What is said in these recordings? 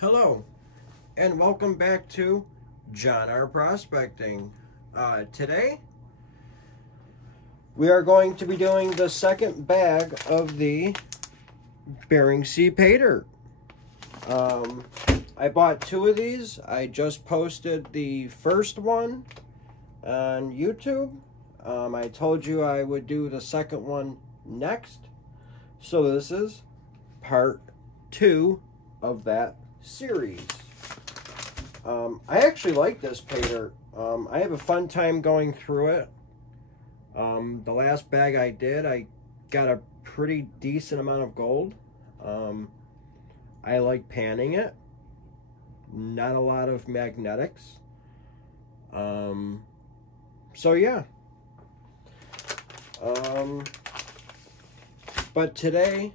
Hello, and welcome back to John R. Prospecting. Today, we are going to be doing the second bag of the Bering Sea Paydirt. I bought two of these. I just posted the first one on YouTube. I told you I would do the second one next. So this is part 2 of that series. I actually like this Paydirt. I have a fun time going through it. The last bag I did, I got a pretty decent amount of gold. I like panning it. Not a lot of magnetics. So yeah. But today,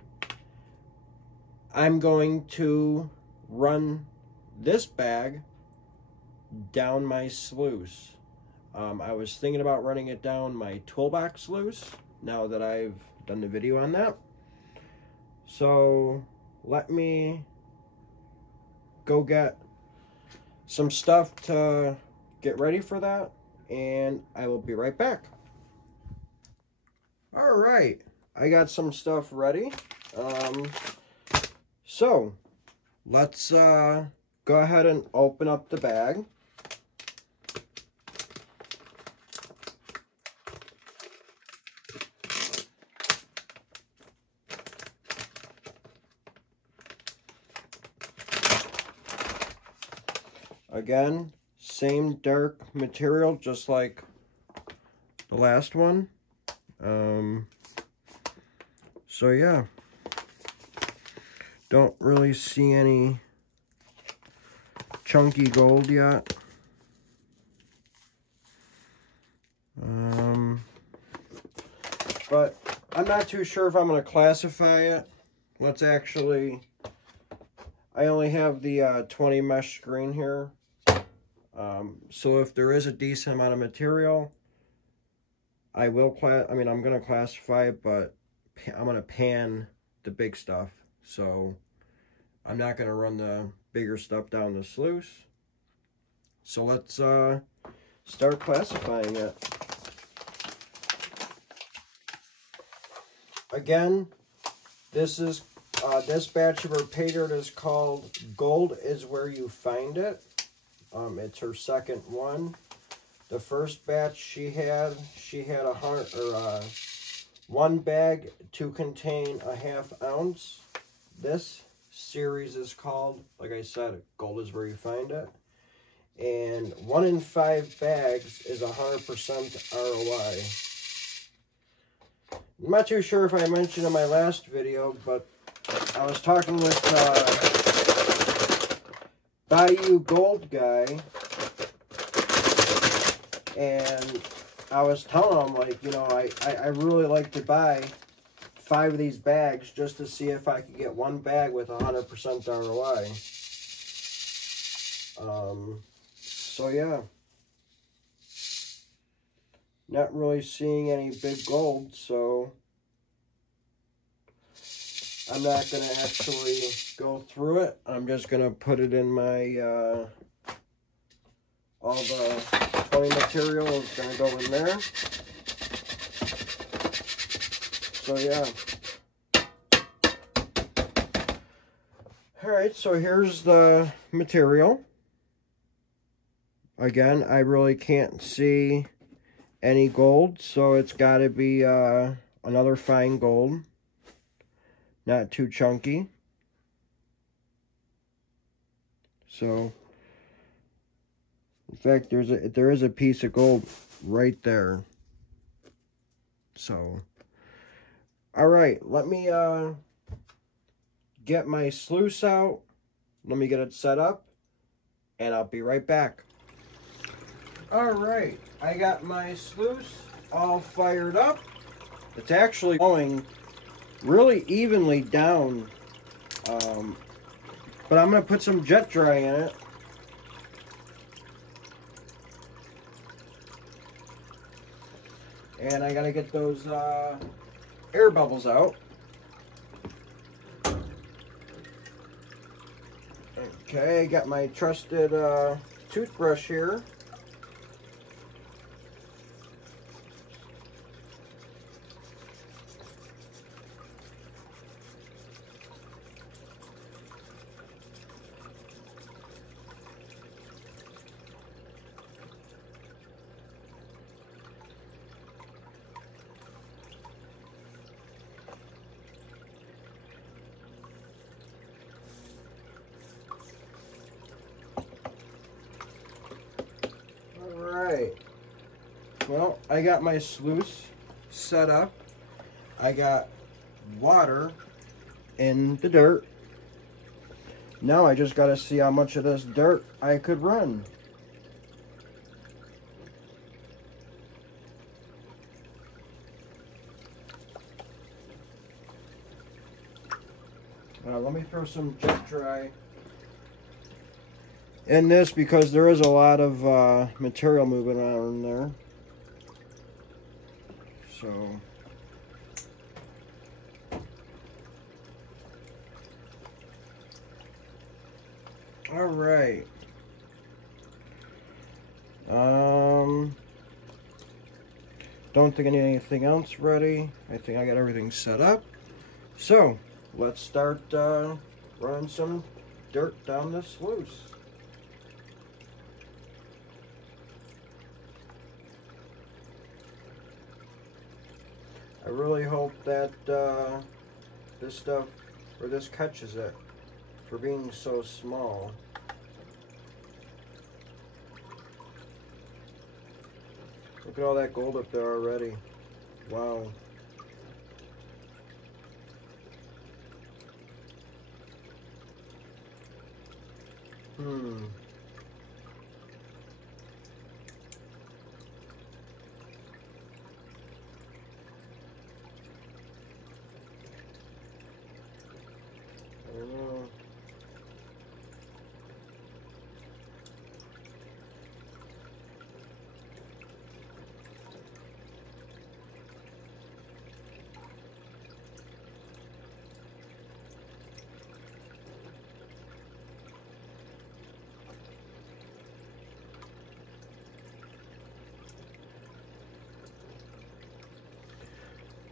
I'm going to run this bag down my sluice. I was thinking about running it down my toolbox sluice now that I've done the video on that. So let me go get some stuff to get ready for that, and I will be right back. All right, I got some stuff ready. So let's go ahead and open up the bag. Again, same dark material, just like the last one. So yeah, don't really see any chunky gold yet. But I'm not too sure if I'm going to classify it. Let's actually, I only have the 20 mesh screen here. So if there is a decent amount of material, I will I'm going to classify it, but I'm going to pan the big stuff. So I'm not going to run the bigger stuff down the sluice. So let's start classifying it. Again, this batch of her Paydirt is called Gold Is Where You Find It. It's her second one. The first batch she had one bag to contain a ½ ounce. This series is called, like I said, Gold Is Where You Find It. And 1 in 5 bags is 100% ROI. I'm not too sure if I mentioned in my last video, but I was talking with Bayou Gold guy, and I was telling him, like, you know, I really like to buy 5 of these bags just to see if I could get one bag with 100% ROI. So yeah, not really seeing any big gold, so I'm not going to actually go through it. I'm just going to put it in my, all the 20 material is going to go in there. So yeah. Alright, so here's the material. Again, I really can't see any gold, so it's got to be another fine gold. Not too chunky. So, in fact, there is a piece of gold right there. So, all right, let me get my sluice out. Let me get it set up, and I'll be right back. All right, I got my sluice all fired up. It's actually going really evenly down, but I'm going to put some jet dry in it. And I got to get those air bubbles out. Okay, got my trusted toothbrush here. Alright, well, I got my sluice set up. I got water in the dirt. Now I just got to see how much of this dirt I could run. Let me throw some jet dry in this because there is a lot of material moving around there. So all right. Don't think I need anything else ready. I think I got everything set up. So let's start running some dirt down this sluice. I really hope that this stuff, or this catches it for being so small. Look at all that gold up there already. Wow. I don't know.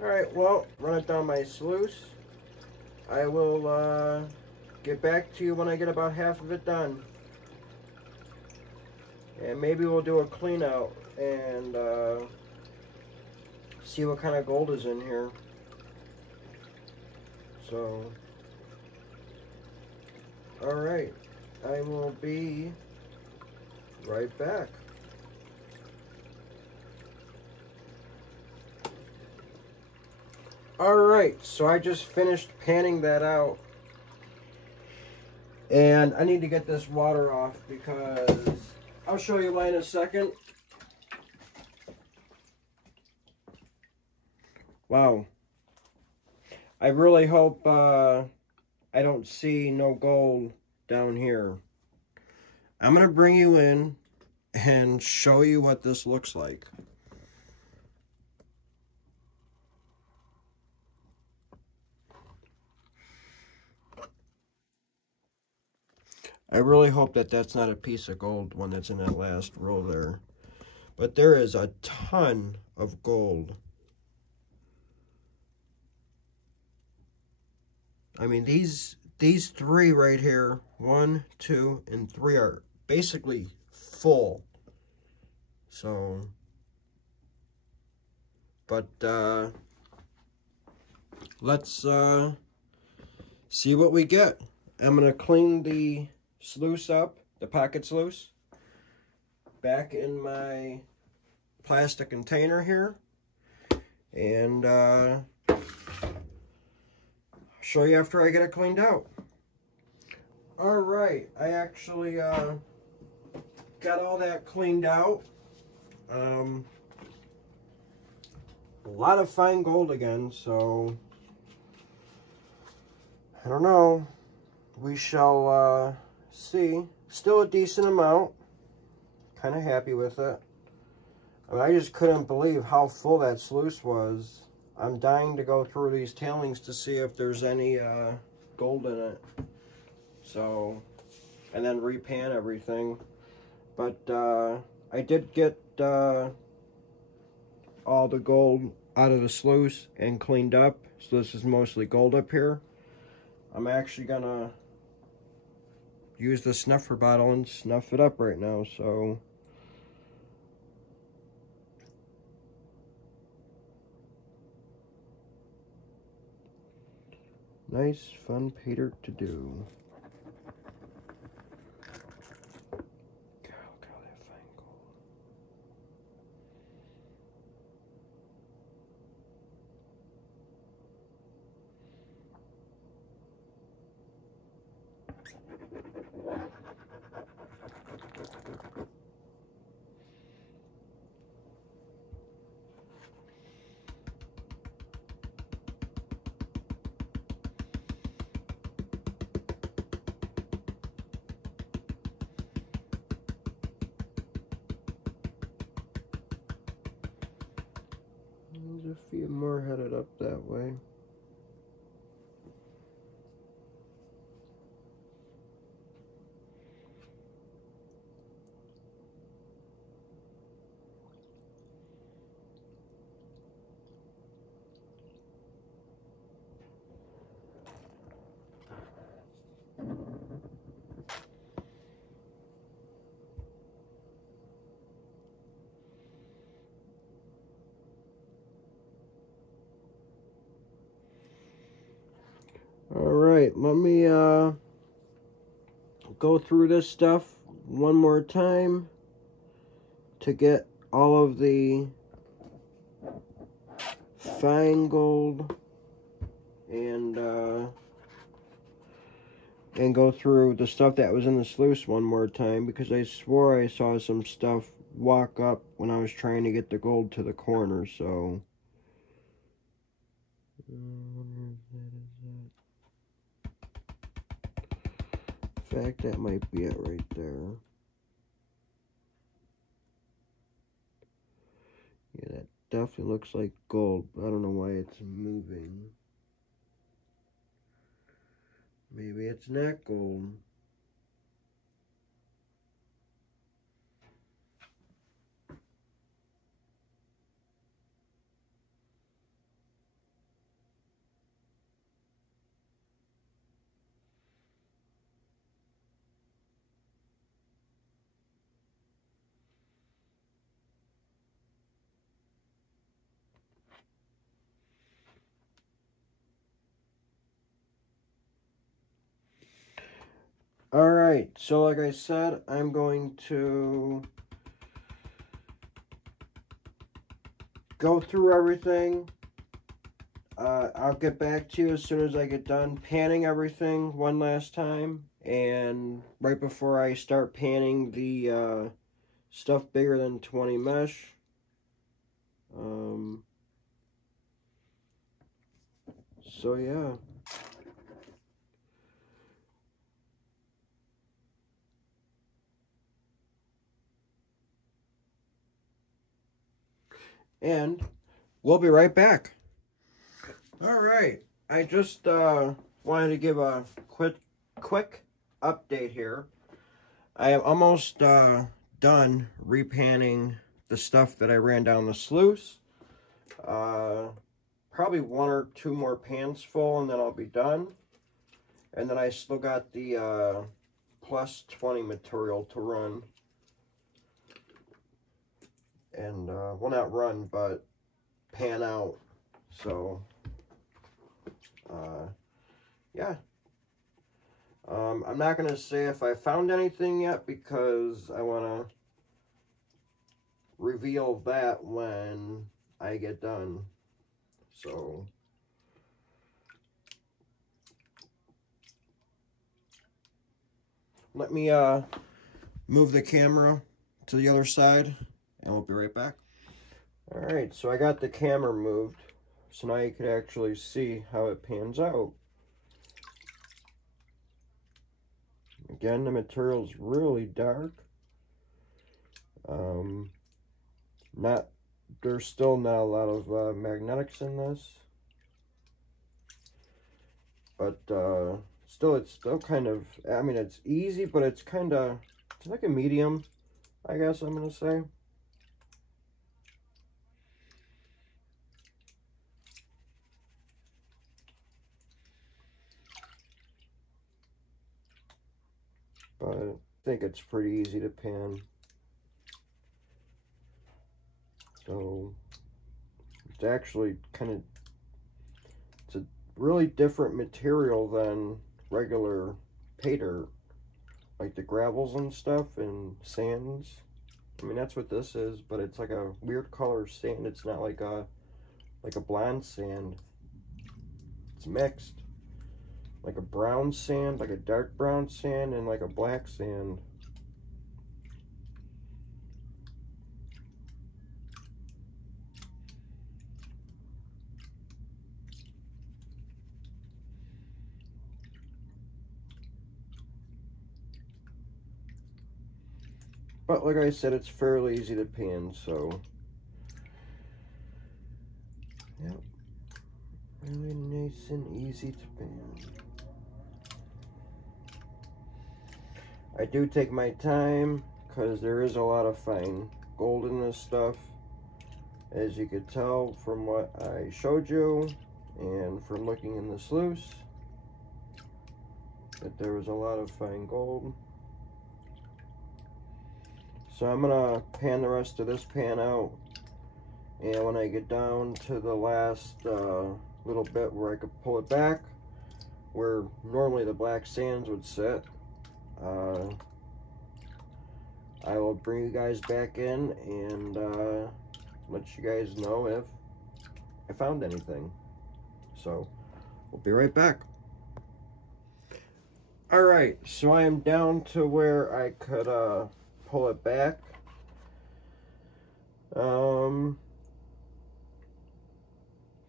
Alright, well, run it down my sluice. I will get back to you when I get about half of it done. And maybe we'll do a clean out and see what kind of gold is in here. So, alright, I will be right back. Alright, so I just finished panning that out. And I need to get this water off because I'll show you why in a second. Wow. I really hope I don't see no gold down here. I'm going to bring you in and show you what this looks like. I really hope that that's not a piece of gold, one that's in that last row there. But there is a ton of gold. I mean, these three right here, 1, 2, and 3 are basically full. So, but let's see what we get. I'm gonna clean the sluice up, the pocket sluice, back in my plastic container here, and show you after I get it cleaned out. Alright, I actually got all that cleaned out. A lot of fine gold again, so I don't know. We shall see. Still a decent amount. Kind of happy with it. I mean, I just couldn't believe how full that sluice was. I'm dying to go through these tailings to see if there's any gold in it. So, and then repan everything. But I did get all the gold out of the sluice and cleaned up, so this is mostly gold up here. I'm actually gonna use the snuffer bottle and snuff it up right now. So nice fun paydirt to do. There's a few more headed up that way. Alright, let me go through this stuff one more time to get all of the fine gold and go through the stuff that was in the sluice one more time, because I swore I saw some stuff walk up when I was trying to get the gold to the corner. So in fact, that might be it right there. Yeah, that definitely looks like gold, but I don't know why it's moving. Maybe it's not gold. Alright, so like I said, I'm going to go through everything. I'll get back to you as soon as I get done panning everything one last time. And right before I start panning the stuff bigger than 20 mesh. So yeah. And we'll be right back. Alright, I just wanted to give a quick update here. I am almost done repanning the stuff that I ran down the sluice. Probably 1 or 2 more pans full and then I'll be done. And then I still got the plus 20 material to run. And, well, not run, but pan out. So, yeah. I'm not going to say if I found anything yet, because I want to reveal that when I get done. So, let me move the camera to the other side, and we'll be right back. Alright, so I got the camera moved, so now you can actually see how it pans out. Again, the material's really dark. There's still not a lot of magnetics in this, but it's still kind of, I mean, it's easy, but it's kind of, it's like a medium, I guess I'm going to say. But I think it's pretty easy to pan. So it's actually kind of, it's a really different material than regular pay dirt, like the gravels and stuff and sands. I mean, that's what this is, but it's like a weird color sand. It's not like a blonde sand. It's mixed. Like a brown sand, like a dark brown sand, and like a black sand. But like I said, it's fairly easy to pan, so yep, really nice and easy to pan. I do take my time because there is a lot of fine gold in this stuff, as you could tell from what I showed you and from looking in the sluice, that there was a lot of fine gold. So I'm gonna pan the rest of this pan out, and when I get down to the last little bit where I could pull it back, where normally the black sands would sit, I will bring you guys back in and let you guys know if I found anything. So we'll be right back. Alright, so I am down to where I could pull it back.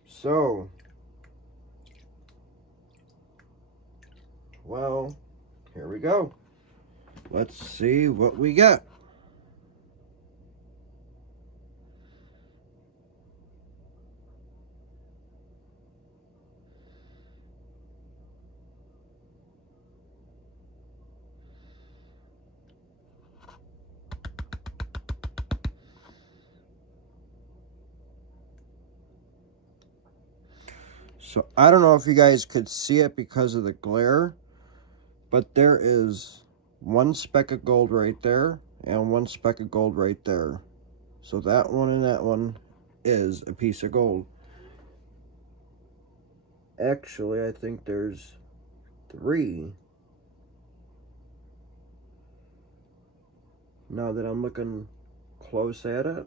So, well, here we go. Let's see what we got. So I don't know if you guys could see it because of the glare, but there is one speck of gold right there and one speck of gold right there. So that one and that one is a piece of gold. Actually, I think there's 3. Now that I'm looking close at it.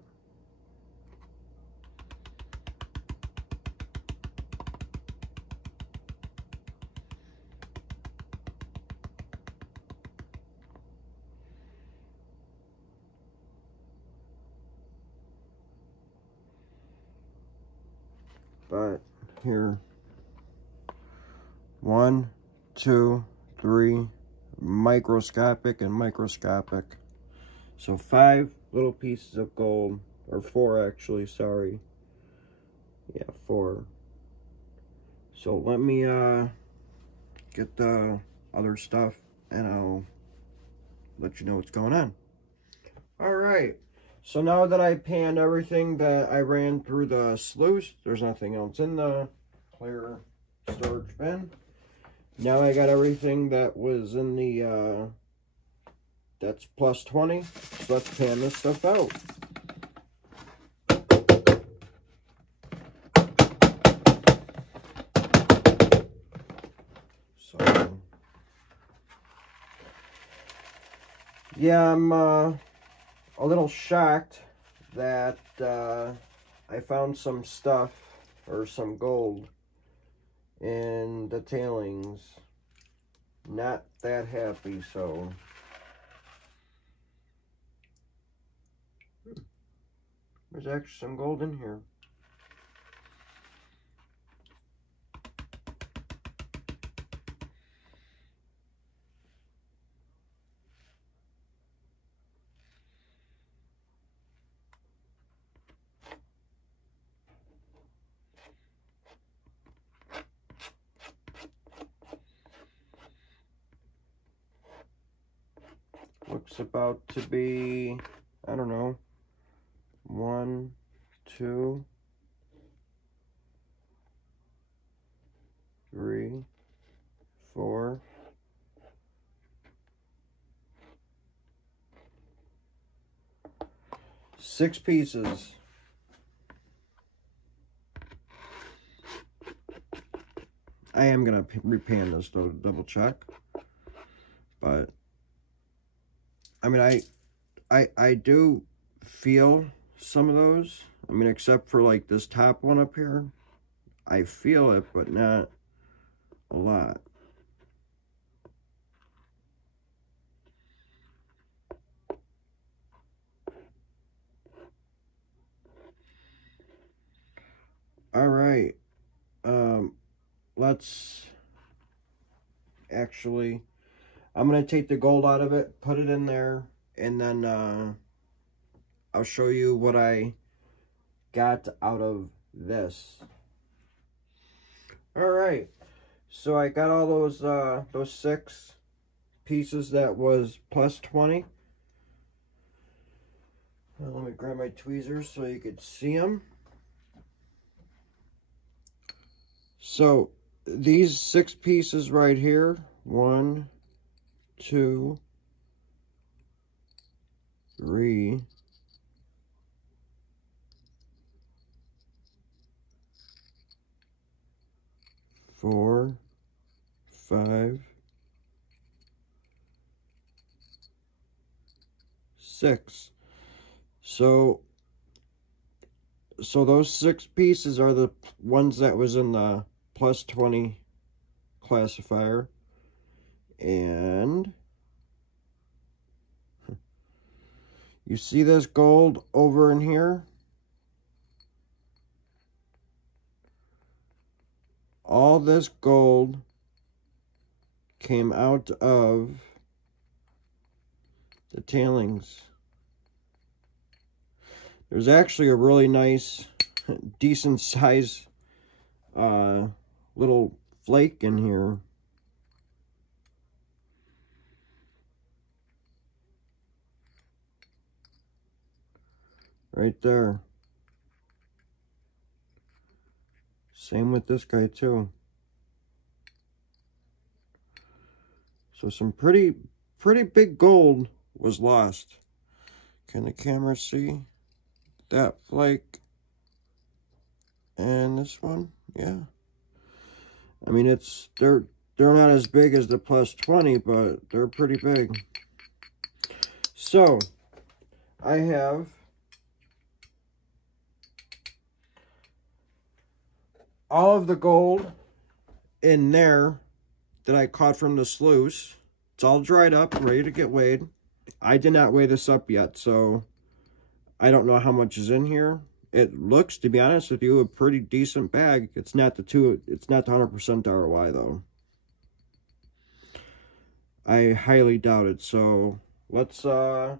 But here, 1, 2, 3, microscopic and microscopic. So 5 little pieces of gold, or 4 actually, sorry. Yeah, 4. So let me get the other stuff and I'll let you know what's going on. Alright, so now that I panned everything that I ran through the sluice, there's nothing else in the clear storage bin. Now I got everything that was in the, that's plus 20, so let's pan this stuff out. So, yeah, I'm a little shocked that I found some stuff, or some gold, in the tailings. Not that happy, so there's actually some gold in here. looks about to be, I don't know, 1, 2, 3, 4, 6 pieces. I am gonna repan this though to double check, but I mean I do feel some of those. I mean, except for like this top one up here, I feel it, but not a lot. All right, let's actually, I'm gonna take the gold out of it, put it in there, and then I'll show you what I got out of this. All right, so I got all those 6 pieces that was plus 20. Now let me grab my tweezers so you could see them. So these 6 pieces right here, 1, 2, 3, 4, 5, 6. So those 6 pieces are the ones that was in the plus 20 classifier. And you see this gold over in here? All this gold came out of the tailings. There's actually a really nice, decent size little flake in here. Right there. Same with this guy too. So some pretty big gold was lost. Can the camera see that flake and this one? Yeah. I mean, they're not as big as the plus 20, but they're pretty big. So I have all of the gold in there that I caught from the sluice. It's all dried up, ready to get weighed. I did not weigh this up yet, so I don't know how much is in here. It looks, to be honest with you, a pretty decent bag. It's not the 100% ROI though. I highly doubt it. So let's go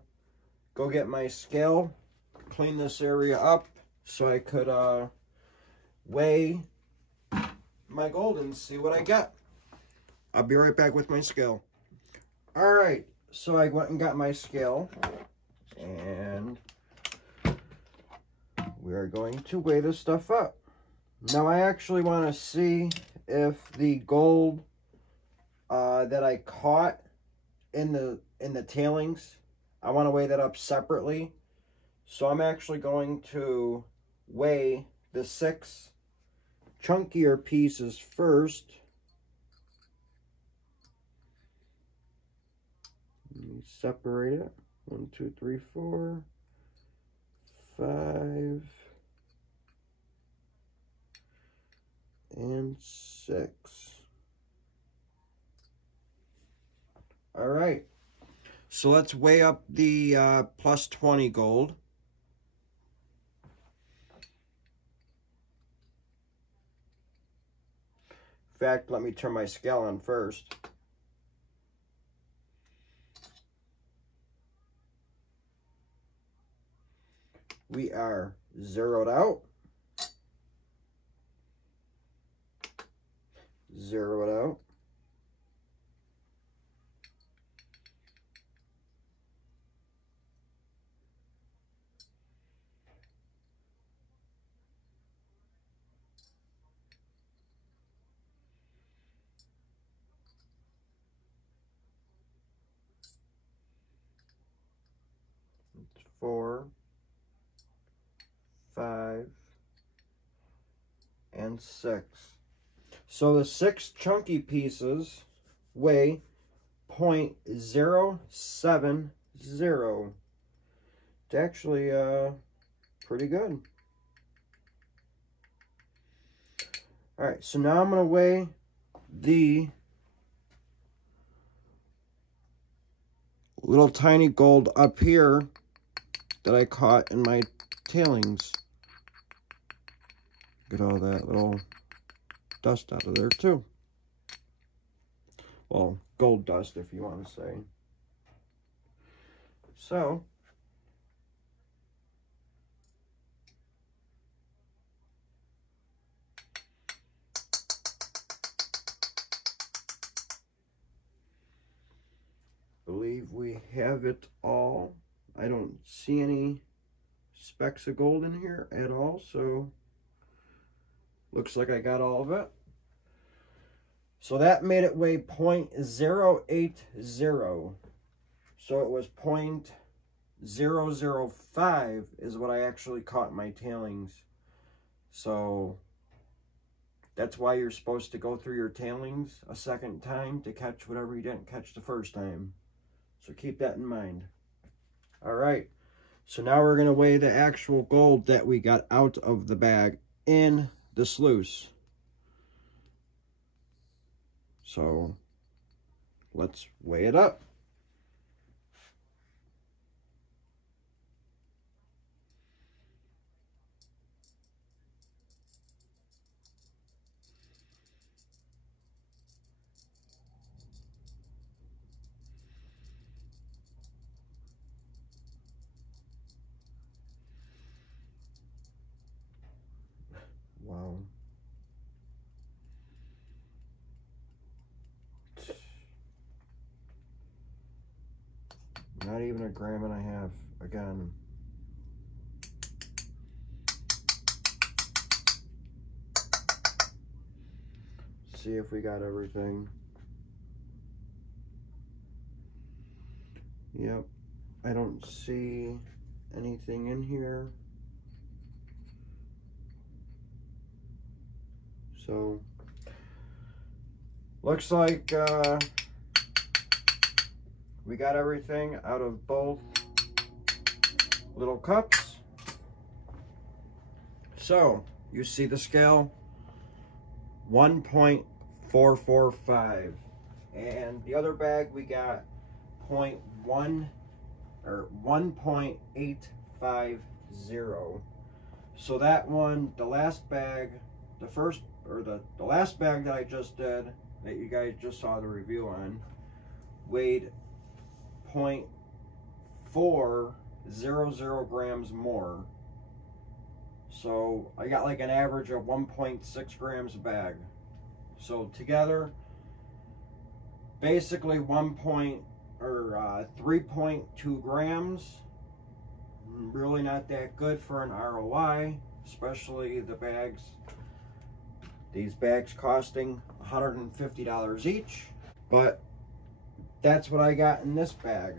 get my scale, clean this area up so I could weigh my gold and see what I got. I'll be right back with my scale. All right, so I went and got my scale, and we are going to weigh this stuff up. Now I actually want to see if the gold that I caught in the tailings, I want to weigh that up separately. So I'm actually going to weigh the 6 chunkier pieces first. Let me separate it. 1, 2, 3, 4, 5, and 6. All right. So let's weigh up the plus 20 gold. In fact, let me turn my scale on first. We are zeroed out. Zeroed out. 4, 5, and 6. So the 6 chunky pieces weigh 0.070. It's actually pretty good. Alright, so now I'm going to weigh the little tiny gold up here that I caught in my tailings. Get all that little dust out of there too. Well, gold dust if you want to say. So, believe we have it all. I don't see any specks of gold in here at all, so looks like I got all of it. So that made it weigh 0.080. So it was 0.005 is what I actually caught in my tailings. So that's why you're supposed to go through your tailings a second time to catch whatever you didn't catch the first time. So keep that in mind. Alright, so now we're going to weigh the actual gold that we got out of the bag in the sluice. So let's weigh it up. Wow. Not even 1.5 grams again. See if we got everything. Yep, I don't see anything in here. So, looks like we got everything out of both little cups. So, you see the scale, 1.445. And the other bag we got 0.1 or 1.850. So that one, the last bag, the last bag that I just did, that you guys just saw the review on, weighed 0.400 grams more. So I got like an average of 1.6 grams a bag. So together, basically 3.2 grams. Really not that good for an ROI, especially the bags. These bags costing $150 each, but that's what I got in this bag.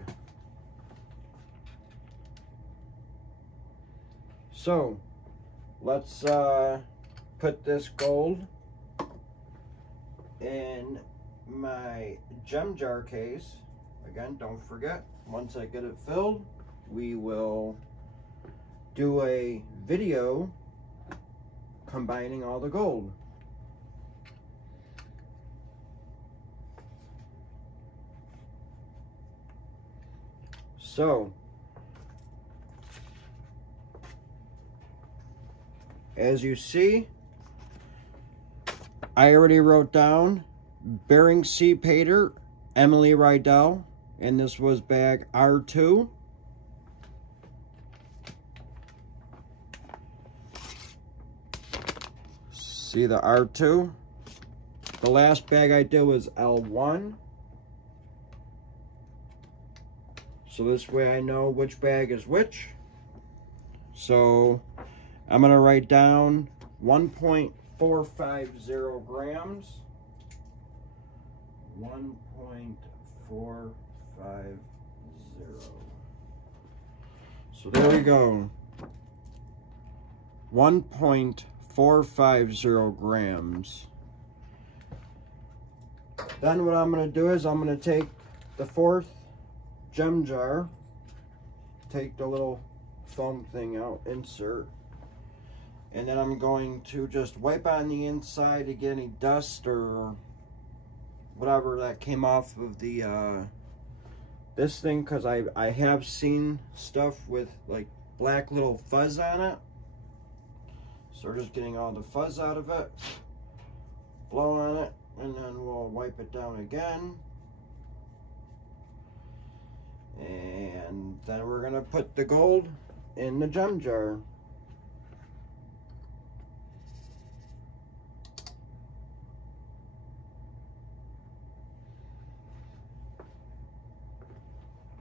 So let's put this gold in my gem jar case. Again, don't forget, once I get it filled, we will do a video combining all the gold. So, as you see, I already wrote down Bering Sea Paydirt, Emily Riedel, and this was bag R2. See the R2? The last bag I did was L1. So this way I know which bag is which. So I'm going to write down 1.450 grams. 1.450. So there we go. 1.450 grams. Then what I'm going to do is I'm going to take the 4th gem jar, take the little foam thing out, insert, and then I'm going to just wipe on the inside to get any dust or whatever that came off of the this thing, because I have seen stuff with like black little fuzz on it. So we're just getting all the fuzz out of it, blow on it, and then we'll wipe it down again. And then we're gonna put the gold in the gem jar.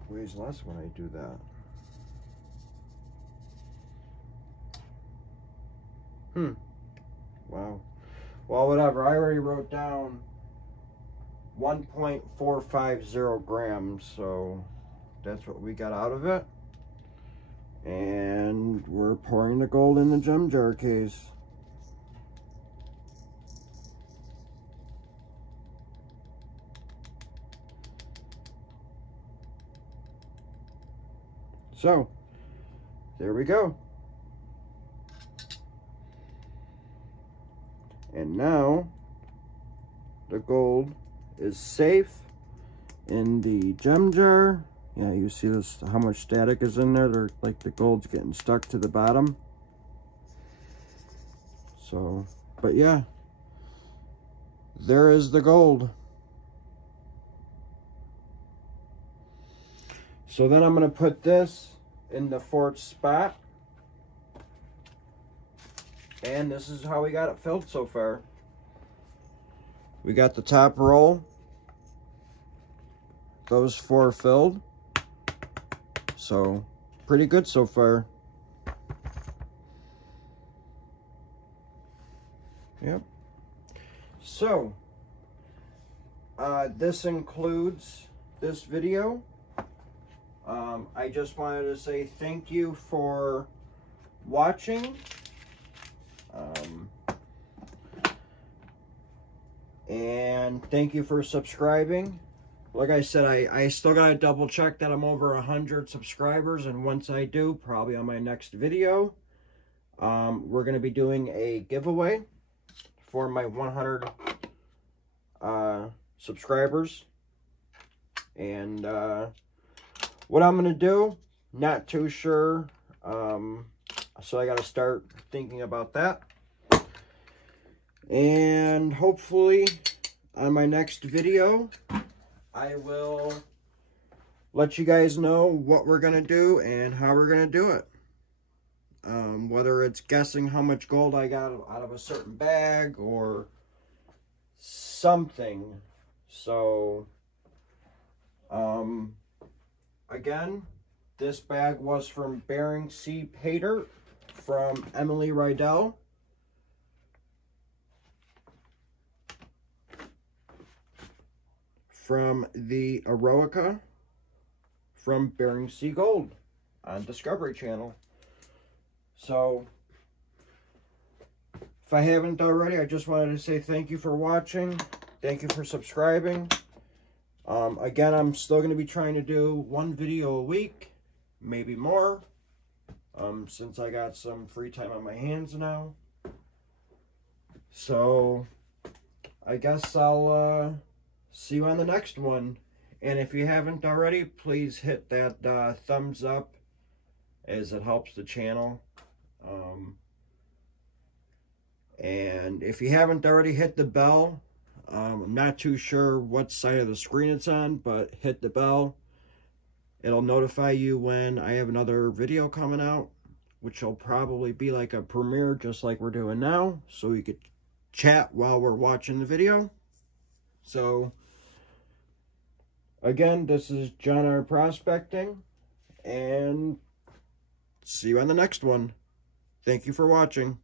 Weighs less when I do that. Wow. Well, whatever. I already wrote down 1.450 grams, so that's what we got out of it. And we're pouring the gold in the gem jar case. So, there we go. And now, the gold is safe in the gem jar. Yeah, you see this, how much static is in there. They're like the gold's getting stuck to the bottom. So, but yeah, there is the gold. So then I'm going to put this in the 4th spot. And this is how we got it filled so far. We got the top roll, those 4 filled. So, pretty good so far. Yep. So, this includes this video. I just wanted to say thank you for watching. And thank you for subscribing. Like I said, I still gotta double check that I'm over 100 subscribers, and once I do, probably on my next video, we're gonna be doing a giveaway for my 100 subscribers. And what I'm gonna do, not too sure, so I gotta start thinking about that. And hopefully on my next video, I will let you guys know what we're gonna do and how we're gonna do it. Whether it's guessing how much gold I got out of a certain bag or something. So, again, this bag was from Bering Sea Paydirt from Emily Riedel. From the Eroica from Bering Sea Gold on Discovery Channel. So, if I haven't already, I just wanted to say thank you for watching. Thank you for subscribing. Again, I'm still going to be trying to do 1 video a week, maybe more, since I got some free time on my hands now. So, I guess I'll see you on the next one. And if you haven't already, please hit that thumbs up, as it helps the channel. And if you haven't already, hit the bell. I'm not too sure what side of the screen it's on, but hit the bell. It'll notify you when I have another video coming out, which will probably be like a premiere, just like we're doing now, so you could chat while we're watching the video. So, again, this is John R. Prospecting, and see you on the next one. Thank you for watching.